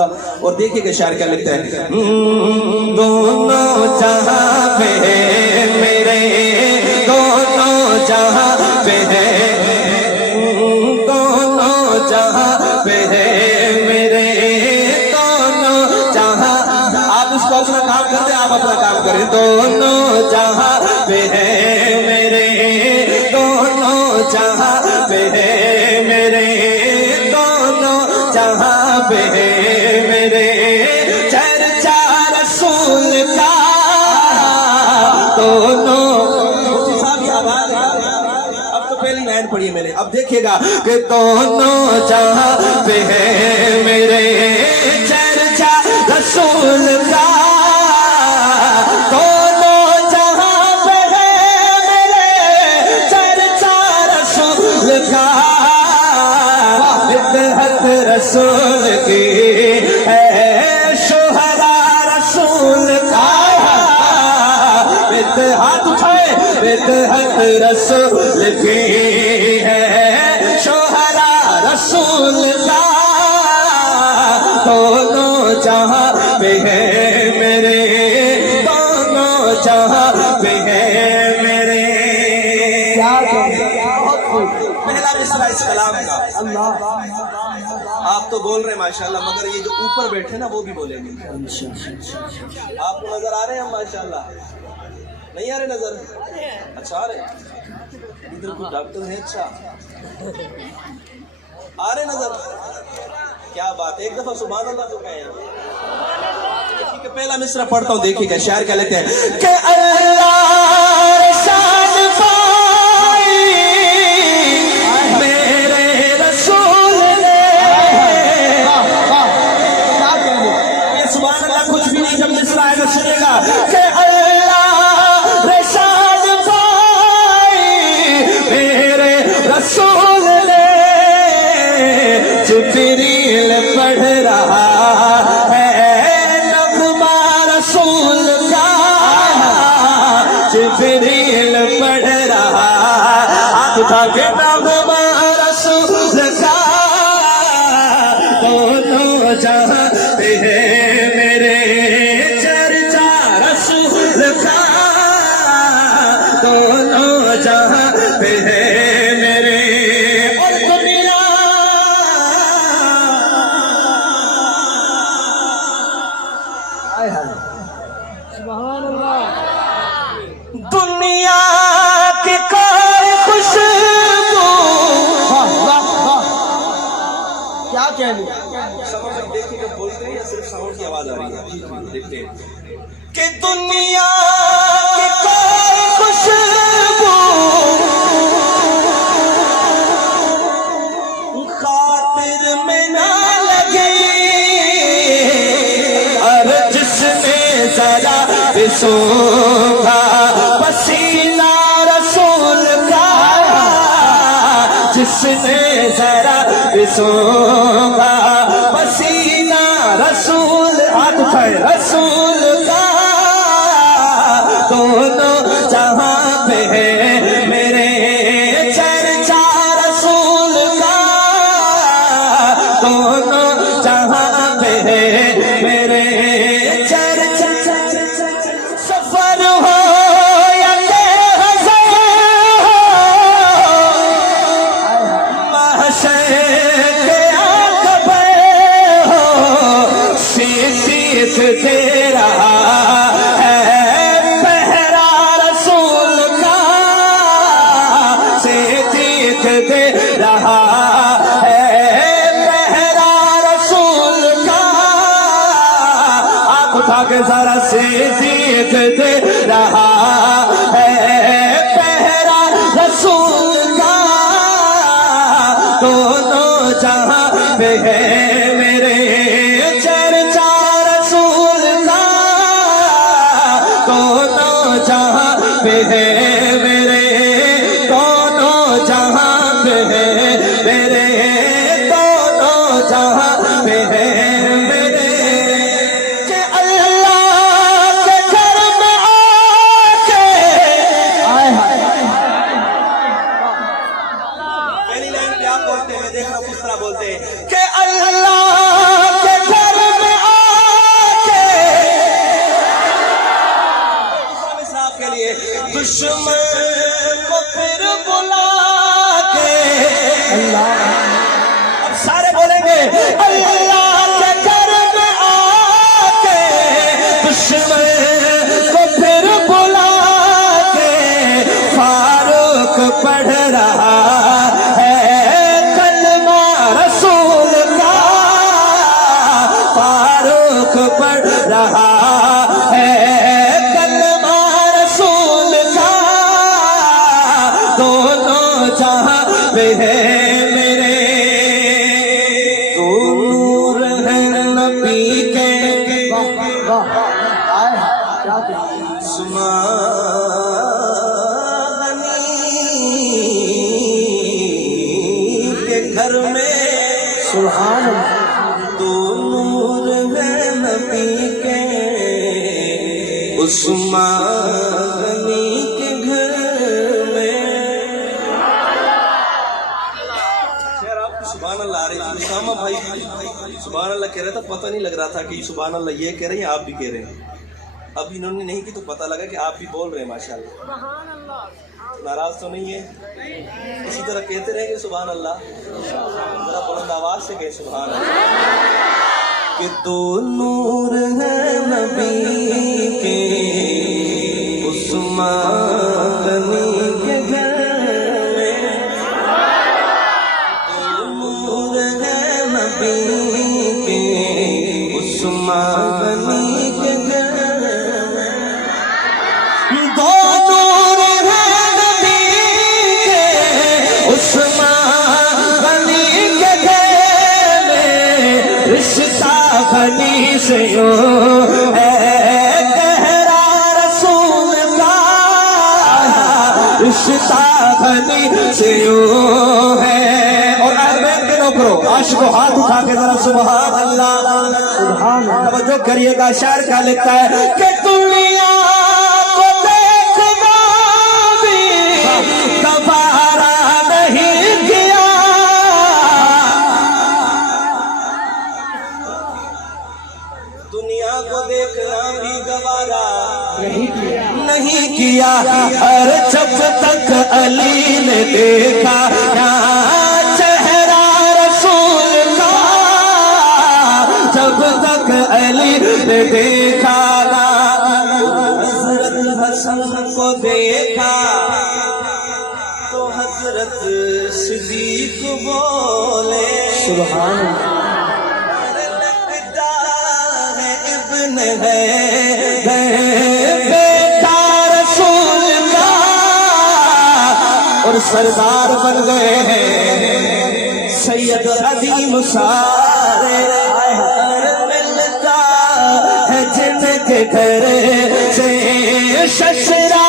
اور دیکھیے کہ شاعر کیا لکھتا ہے، دونوں جہاں پہ میرے، دونوں جہاں پہ ہے، دونوں جہاں پہ ہے میرے، دونوں جہاں. آپ اس کو اپنا کام کرتے ہیں، آپ اپنا کام کریں. دونوں جہاں پہ ہے میرے، دونوں جہاں پہ ہے میرے، دونوں جہاں پہ ہے میرے. چرچا رسول کا دونوں. اب تو پہلی لائن پڑھی میں نے، اب دیکھیے گا کہ دونوں جہاں پہ ہے میرے. چرچا رسول کا دونوں جہاں پہ ہے میرے. چرچا رسول کا مدحت رسول کی ہے، شہداء رسول کا. ہاتھ اٹھائے، مدحت رسول کی ہے، شہداء رسول کا. دونوں جہاں پہ ہے میرے، دونوں جہاں پہ ہے میرے. پہلا مصرع اس کلام کا. آپ تو بول رہے ہیں ماشاءاللہ، مگر یہ جو اوپر بیٹھے نا وہ بھی بولیں گے. آپ کو نظر آ رہے ہیں ماشاءاللہ؟ نہیں آ رہے نظر؟ اچھا آ رہے ہیں. ادھر کوئی ڈاکٹر ہے؟ اچھا آ رہے نظر؟ کیا بات ہے، ایک دفعہ سبحان اللہ تو کہیں. ٹھیک ہے، پہلا مصرع پڑھتا ہوں، دیکھیے گا شاعر کیا لیتے ہیں کہ اللہ شان پائی میرے رسول نے. یہ سبحان اللہ کچھ بھی نہیں، جب مصرع آئے گا سنے گا کہ اللہ شان پائی میرے رسول نے. جبریل پڑھ رہا ہے نغمہ رسول کا، جبریل پڑھ رہا ہاتھ اٹھا کے نغمہ رسول کا. دونوں جہاں پہ ہے میرے، چرچا رسول کا. دونوں جہاں پہ ہے میرے. اور دنیا دنیا کی کوئی خوشبو کیا کہنے. دیکھیے کہ بولتے ہیں یا صرف ساؤنڈ کی آواز آ رہی ہے؟ دیکھتے ہیں کہ دنیا کی کوئی خوشبو خاطر میں نہ لگے، اور جس نے ذرا بھی سونگا پسینہ رسول کا، جس نے ذرا بھی سونگا پسینہ رسول. ہاتھ اٹھائے رسول کا. دونوں جہاں پہ ہے میرے، چرچا رسول کا. دونوں جہاں پہ ہے میرے، چرچا. سفر ہو یا حضر ہو، محشر کے عقبے ہو، سیدھ دے رہا ہے پہرا رسول کا، سیدھ دے رہا ہے پہرا رسول کا. آپ اٹھا کے ذرا سیدھ دے رہا ہے پہرا رسول کا. دونوں جہاں پہ ہے میرے، چرچا رسول کا. دونوں جہاں پہ ہے میرے، دونوں جہاں پہ ہے میرے، دونوں جہاں پہ ہے میرے. کہ اللہ کے گھر میں آ کے پہلی لائن کیا بولتے ہیں، دیکھ رہا کس طرح بولتے ہیں کہ اللہ کے گھر پڑھ رہا ہے کلمہ رسول کا دونوں جہاں پہ ہے میرے تو نور ہے نبی کے گھر میں سبحان تو نور ہے نبی کے عثمان کے گھر میں خیر آپ سبحان اللہ آ رہی تھی اسامہ بھائی سبحان اللہ کہہ رہا تھا پتہ نہیں لگ رہا تھا کہ سبحان اللہ یہ کہہ رہے ہیں آپ بھی کہہ رہے ہیں اب انہوں نے نہیں کی تو پتہ لگا کہ آپ بھی بول رہے ہیں ماشاءاللہ ناراض تو نہیں ہے اسی طرح کہتے رہیں گے سبحان اللہ ذرا بلند آواز سے کہیں سبحان اللہ کہ تو نور ہے نبی کے عثمان کے گھر میں تو نور ہے نبی کے عثمان کے گھر میں دو نور ہے نبی کے عثمان غنی کے گھر میں رشتہ غنی سے یوں ہے گہرا رسول کا رشتہ غنی سے یوں ہے اور اہل دنوں کرو عاشق کو ہاتھ اٹھا کے ذرا سبحان اللہ سبحان اللہ توجہ کریے گا شاعر کیا لکھتا ہے کہ دنیا کو دیکھنا بھی گوارا نہیں کیا دنیا کو دیکھنا بھی گوارا نہیں کیا اور جب تک علی نے دیکھا چہرہ رسول کا جب تک علی نے دیکھا حضرت حسن کو دیکھا تو حضرت صدیق بولے سبحان لگتا ہے ابن ہے بیٹا رسول کا اور سردار بن گئے ہیں سید عظیم سارے ملتا ہے جن کے گھر سے ششرا